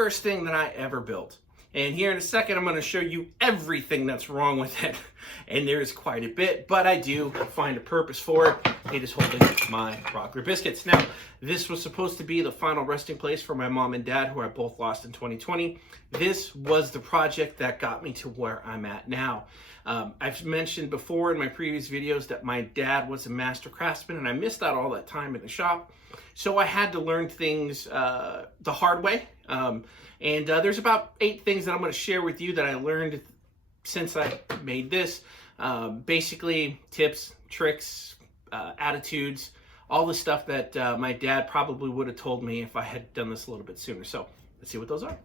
first thing that I ever built. And here in a second, I'm going to show you everything that's wrong with it. And there's quite a bit, but I do find a purpose for it. It is holding my rocker biscuits. Now, this was supposed to be the final resting place for my mom and dad, who I both lost in 2020. This was the project that got me to where I'm at now. I've mentioned before in my previous videos that my dad was a master craftsman, and I missed out all that time in the shop. So I had to learn things the hard way. There's about 8 things that I'm going to share with you that I learned since I made this. Basically, tips, tricks, attitudes, all the stuff that my dad probably would have told me if I had done this a little bit sooner. So let's see what those are.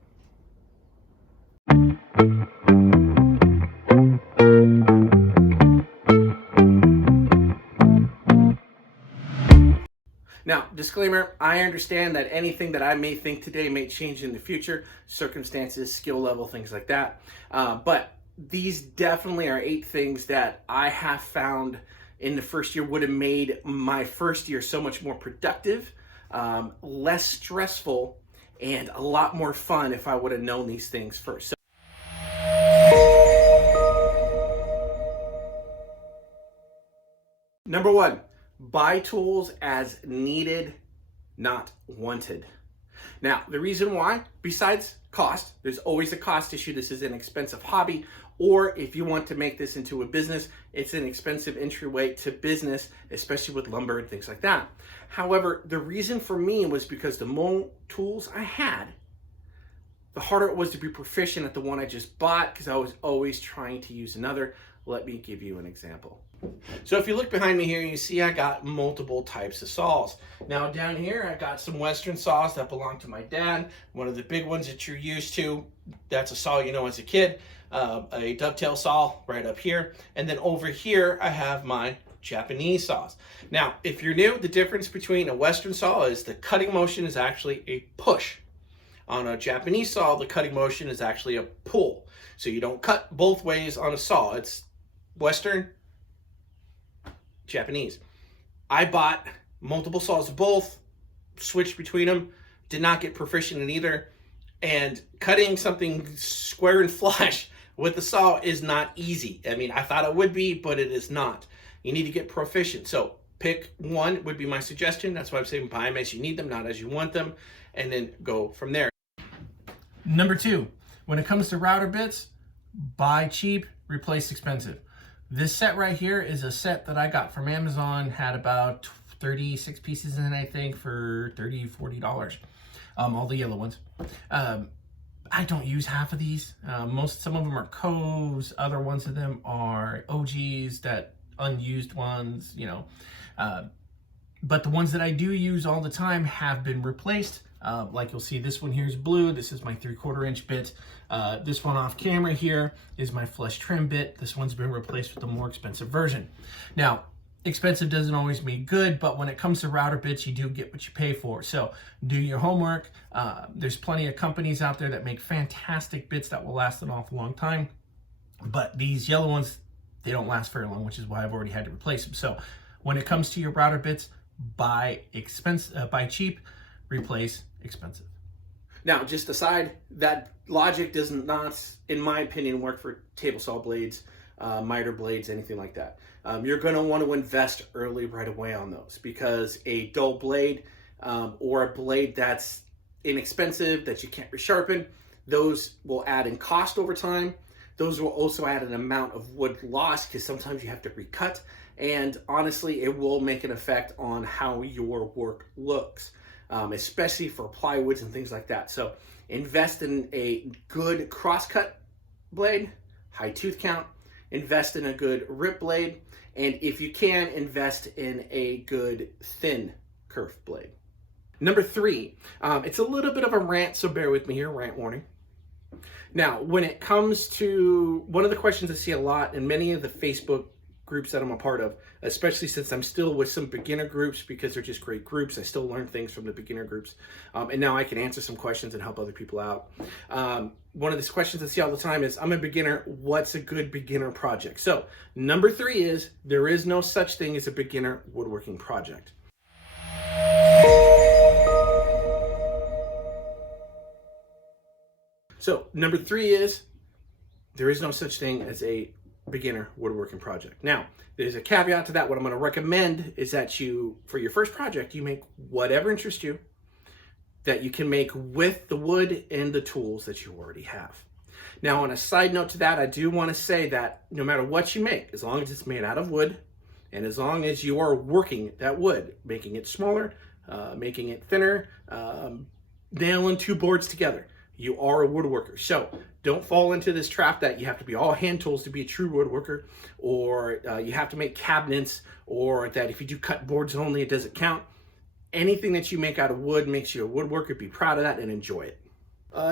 Now, disclaimer, I understand that anything that I may think today may change in the future, circumstances, skill level, things like that. But these definitely are 8 things that I have found in the first year would have made my first year so much more productive, less stressful, and a lot more fun if I would have known these things first. So, number 1. Buy tools as needed, not wanted. Now, the reason why, besides cost, there's always a cost issue. This is an expensive hobby, or if you want to make this into a business, it's an expensive entryway to business, especially with lumber and things like that. However, the reason for me was because the more tools I had, the harder it was to be proficient at the one I just bought, because I was always trying to use another. Let me give you an example. So if you look behind me here, you see I got multiple types of saws. Now down here, I got some Western saws that belong to my dad. One of the big ones that you're used to, that's a saw you know as a kid, a dovetail saw right up here. And then over here, I have my Japanese saws. Now, if you're new, the difference between a Western saw is the cutting motion is actually a push. On a Japanese saw, the cutting motion is actually a pull. So you don't cut both ways on a saw. It's Western, Japanese. I bought multiple saws of both, switched between them, did not get proficient in either, and cutting something square and flush with the saw is not easy. I mean, I thought it would be, but it is not. You need to get proficient. So pick one would be my suggestion. That's why I'm saying buy them as you need them, not as you want them, and then go from there. Number 2, when it comes to router bits, buy cheap, replace expensive. This set right here is a set that I got from Amazon, had about 36 pieces in it, I think, for $30, $40. All the yellow ones. I don't use half of these. Some of them are Coves, other ones of them are OGs, that unused ones, you know. But the ones that I do use all the time have been replaced. Like you'll see, this one here is blue. This is my 3/4 inch bit. This one off camera here is my flush trim bit. This one's been replaced with a more expensive version. Now, expensive doesn't always mean good, but when it comes to router bits, you do get what you pay for. So do your homework. There's plenty of companies out there that make fantastic bits that will last an awful long time. But these yellow ones, they don't last very long, which is why I've already had to replace them. So when it comes to your router bits, buy cheap, replace expensive. Now, just aside, that logic does not, in my opinion, work for table saw blades, miter blades, anything like that. You're going to want to invest early right away on those, because a dull blade or a blade that's inexpensive that you can't resharpen, those will add in cost over time. Those will also add an amount of wood loss, because sometimes you have to recut, and honestly, it will make an effect on how your work looks. Especially for plywoods and things like that. So invest in a good crosscut blade, high tooth count, invest in a good rip blade, and if you can, invest in a good thin kerf blade. Number 3, it's a little bit of a rant, so bear with me here, rant warning. Now, when it comes to one of the questions I see a lot in many of the Facebook groups that I'm a part of, especially since I'm still with some beginner groups, because they're just great groups. I still learn things from the beginner groups. And now I can answer some questions and help other people out. One of these questions I see all the time is, I'm a beginner, what's a good beginner project? So number 3 is, there is no such thing as a beginner woodworking project. So number 3 is there is no such thing as a beginner woodworking project. Now, there's a caveat to that. What I'm going to recommend is that you, for your first project, you make whatever interests you that you can make with the wood and the tools that you already have. Now, on a side note to that, I do want to say that no matter what you make, as long as it's made out of wood, and as long as you are working that wood, making it smaller, making it thinner, nailing 2 boards together, you are a woodworker. So don't fall into this trap that you have to be all hand tools to be a true woodworker, or you have to make cabinets, or that if you do cut boards only, it doesn't count. Anything that you make out of wood makes you a woodworker. Be proud of that and enjoy it.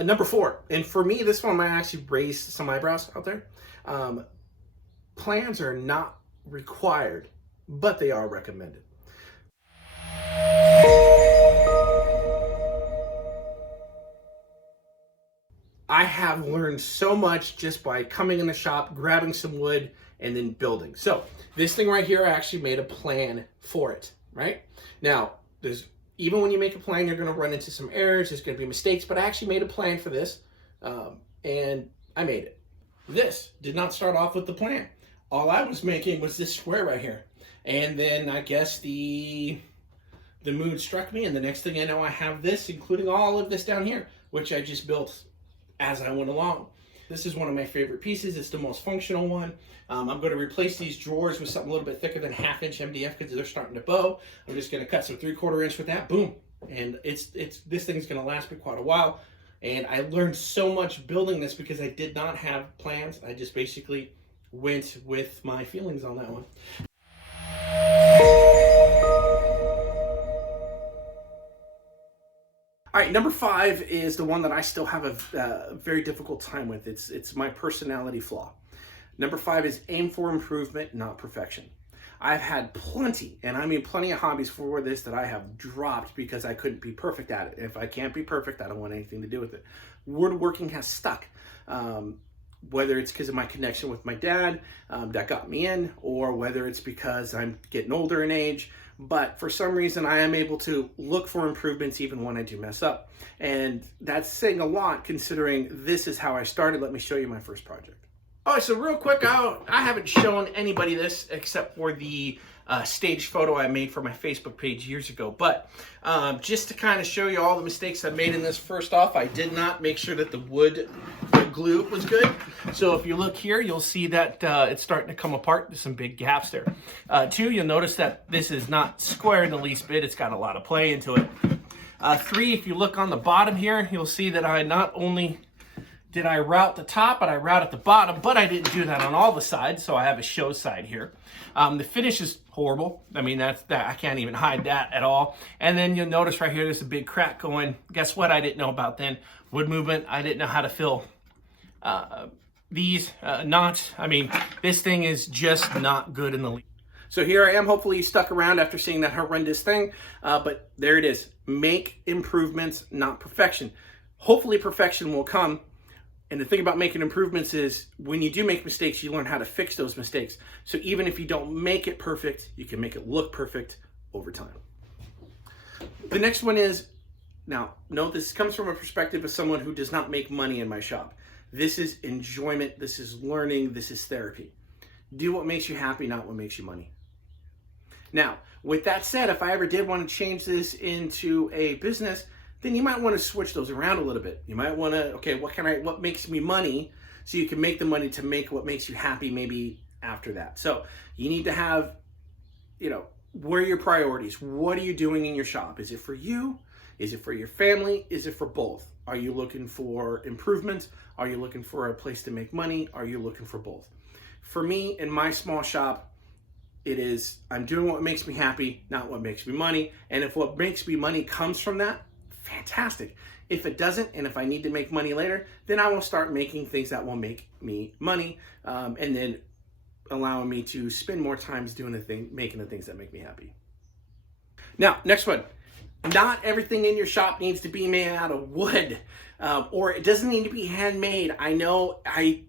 Number 4, and for me, this one might actually raise some eyebrows out there. Plans are not required, but they are recommended. I have learned so much just by coming in the shop, grabbing some wood, and then building. So this thing right here, I actually made a plan for it, right? Now, even when you make a plan, you're going to run into some errors. There's going to be mistakes, but I actually made a plan for this, and I made it. This did not start off with the plan. All I was making was this square right here. And then I guess the mood struck me, and the next thing I know, I have this, including all of this down here, which I just built as I went along. This is one of my favorite pieces. It's the most functional one. I'm going to replace these drawers with something a little bit thicker than 1/2 inch MDF because they're starting to bow. I'm just going to cut some 3/4 inch with that. Boom. And this thing's going to last me quite a while. And I learned so much building this because I did not have plans. I just basically went with my feelings on that one. All right, number 5 is the one that I still have a very difficult time with. It's my personality flaw. Number 5 is aim for improvement, not perfection. I've had plenty, and I mean plenty of hobbies for this that I have dropped because I couldn't be perfect at it. If I can't be perfect, I don't want anything to do with it. Woodworking has stuck. Whether it's because of my connection with my dad that got me in, or whether it's because I'm getting older in age. But for some reason, I am able to look for improvements even when I do mess up. And that's saying a lot considering this is how I started. Let me show you my first project. All right, so real quick, I haven't shown anybody this except for the staged photo I made for my Facebook page years ago. But just to kind of show you all the mistakes I made in this, first off, I did not make sure that the wood glue was good. So if you look here, you'll see that it's starting to come apart. There's some big gaps there. 2, you'll notice that this is not square in the least bit. It's got a lot of play into it. 3, if you look on the bottom here, you'll see that I not only did I route the top, but I routed the bottom, but I didn't do that on all the sides, so I have a show side here. The finish is horrible. I mean, I can't even hide that at all. And then you'll notice right here, there's a big crack going. Guess what I didn't know about then? Wood movement. I didn't know how to fill these knots. I mean, this thing is just not good in the least. So here I am. Hopefully you stuck around after seeing that horrendous thing, but there it is. Make improvements, not perfection. Hopefully perfection will come. And the thing about making improvements is when you do make mistakes, you learn how to fix those mistakes. So even if you don't make it perfect, you can make it look perfect over time. The next one is, now note this comes from a perspective of someone who does not make money in my shop. This is enjoyment, this is learning, this is therapy. Do what makes you happy, not what makes you money. Now, with that said, if I ever did want to change this into a business, then you might want to switch those around a little bit. You might want to, okay, what makes me money, so you can make the money to make what makes you happy maybe after that. So you need to have, where are your priorities? What are you doing in your shop? Is it for you? Is it for your family? Is it for both? Are you looking for improvements? Are you looking for a place to make money? Are you looking for both? For me, in my small shop, it is, I'm doing what makes me happy, not what makes me money. And if what makes me money comes from that, fantastic. If it doesn't, and if I need to make money later, then I will start making things that will make me money, and then allowing me to spend more time making the things that make me happy. Now, next one. Not everything in your shop needs to be made out of wood, or it doesn't need to be handmade. I know I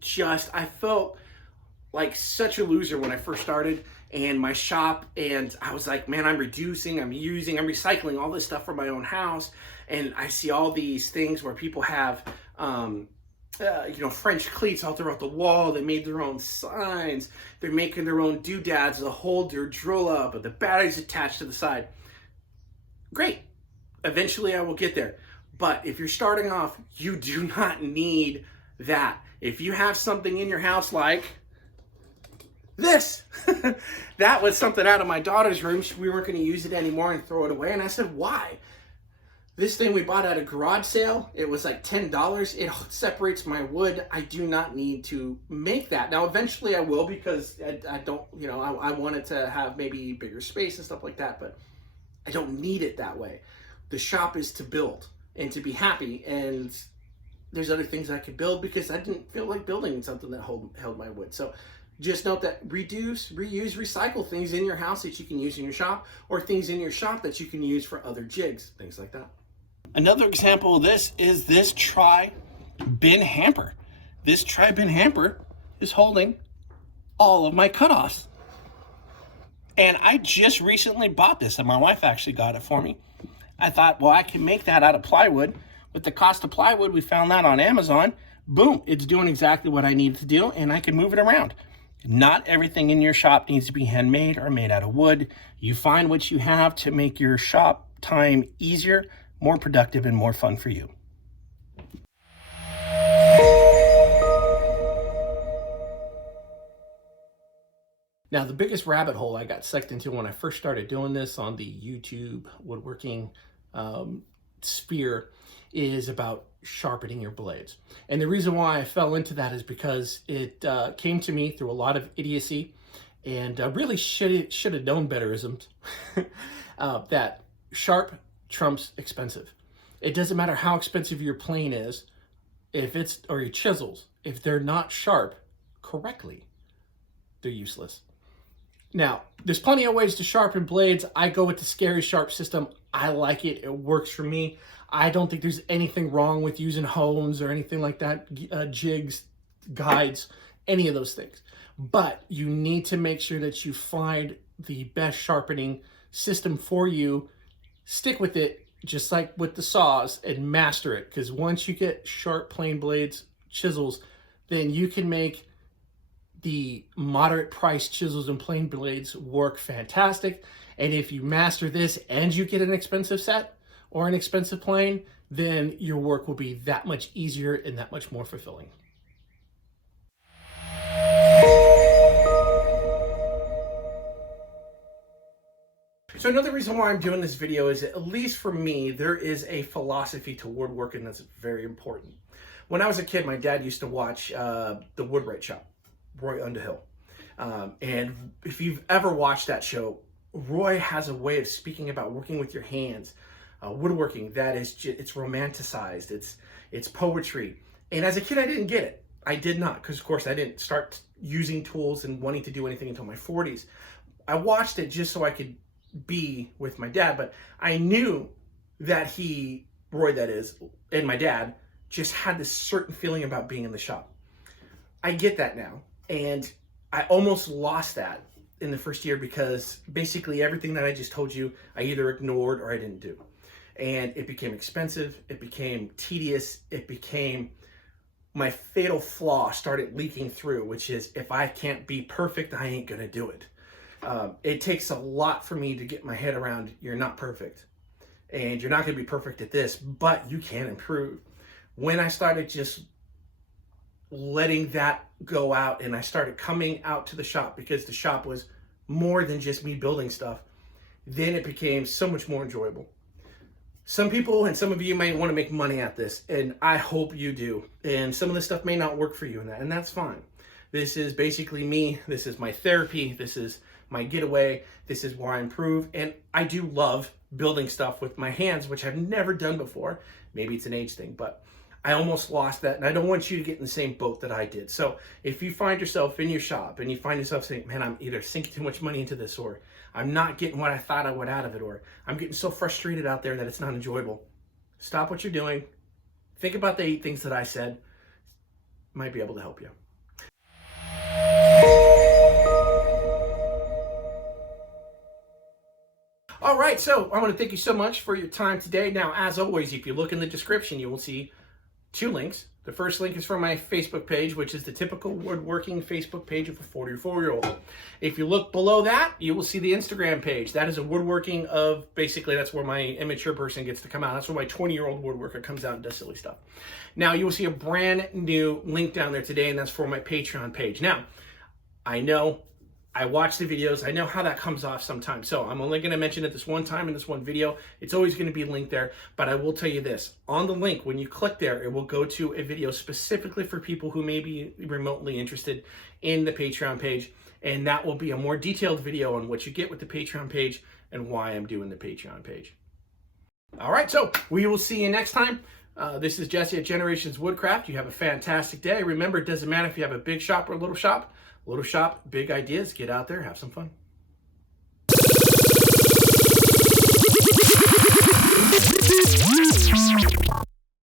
felt like such a loser when I first started in my shop, and I was like, man, I'm recycling all this stuff from my own house, and I see all these things where people have French cleats all throughout the wall. They made their own signs. They're making their own doodads to hold their drill up, but the battery's attached to the side. Great. Eventually I will get there. But if you're starting off, you do not need that. If you have something in your house like this, that was something out of my daughter's room. We weren't going to use it anymore and throw it away. And I said, why? This thing we bought at a garage sale, it was like $10. It separates my wood. I do not need to make that. Now, eventually I will, because I don't, I wanted to have maybe bigger space and stuff like that, but I don't need it that way. The shop is to build and to be happy, and there's other things I could build because I didn't feel like building something that held my wood. So just note that reduce, reuse, recycle things in your house that you can use in your shop, or things in your shop that you can use for other jigs, things like that. Another example of this is this tri-bin hamper. This tri-bin hamper is holding all of my cutoffs. And I just recently bought this, and my wife actually got it for me. I thought, well, I can make that out of plywood. With the cost of plywood, we found that on Amazon. Boom, it's doing exactly what I needed to do, and I can move it around. Not everything in your shop needs to be handmade or made out of wood. You find what you have to make your shop time easier, more productive, and more fun for you. Now, the biggest rabbit hole I got sucked into when I first started doing this on the YouTube woodworking sphere is about sharpening your blades. And the reason why I fell into that is because it came to me through a lot of idiocy, and really should have known betterisms, that sharp trumps expensive. It doesn't matter how expensive your plane is, or your chisels, if they're not sharp correctly, they're useless. Now, there's plenty of ways to sharpen blades. I go with the Scary Sharp system. I like it. It works for me. I don't think there's anything wrong with using hones or anything like that, jigs, guides, any of those things. But you need to make sure that you find the best sharpening system for you. Stick with it, just like with the saws, and master it. Because once you get sharp plane blades, chisels, then you can make the moderate price chisels and plane blades work fantastic. And if you master this and you get an expensive set or an expensive plane, then your work will be that much easier and that much more fulfilling. So another reason why I'm doing this video is, at least for me, there is a philosophy to woodworking that's very important. When I was a kid, my dad used to watch the Woodwright Shop, Roy Underhill. And if you've ever watched that show, Roy has a way of speaking about working with your hands, woodworking that is it's romanticized, it's poetry. And as a kid, I didn't get it. I did not, because of course I didn't start using tools and wanting to do anything until my 40s. I watched it just so I could be with my dad, but I knew that Roy that is, and my dad just had this certain feeling about being in the shop. I get that now. And I almost lost that in the first year, because basically everything that I just told you, I either ignored or I didn't do. And it became expensive, it became tedious, it became my fatal flaw started leaking through, which is, if I can't be perfect, I ain't gonna do it. It takes a lot for me to get my head around, you're not perfect. And you're not gonna be perfect at this, but you can improve. When I started just letting that go out, and I started coming out to the shop, because the shop was more than just me building stuff, then it became so much more enjoyable. Some people and some of you may want to make money at this, and I hope you do. And some of this stuff may not work for you, and that's fine. This is basically me. This is my therapy. This is my getaway. This is where I improve. And I do love building stuff with my hands, which I've never done before. Maybe it's an age thing, but I almost lost that, and I don't want you to get in the same boat that I did. So if you find yourself in your shop and you find yourself saying, man, I'm either sinking too much money into this, or I'm not getting what I thought I would out of it, or I'm getting so frustrated out there that it's not enjoyable, stop what you're doing. Think about the 8 things that I said. Might be able to help you. All right, so I want to thank you so much for your time today. Now, as always, if you look in the description, you will see 2 links The first link is from my Facebook page, which is the typical woodworking Facebook page of a 44-year-old. If you look below that, you will see the Instagram page. That is a woodworking of, basically, that's where my immature person gets to come out. That's where my 20-year-old woodworker comes out and does silly stuff. Now, you will see a brand new link down there today, and that's for my Patreon page. Now, I know I watch the videos. I know how that comes off sometimes. So I'm only going to mention it this one time in this one video. It's always going to be linked there. But I will tell you this. On the link, when you click there, it will go to a video specifically for people who may be remotely interested in the Patreon page. And that will be a more detailed video on what you get with the Patreon page and why I'm doing the Patreon page. All right, so we will see you next time. This is Jesse at Generations Woodcraft. You have a fantastic day. Remember, it doesn't matter if you have a big shop or a little shop. Little shop, big ideas. Get out there, have some fun.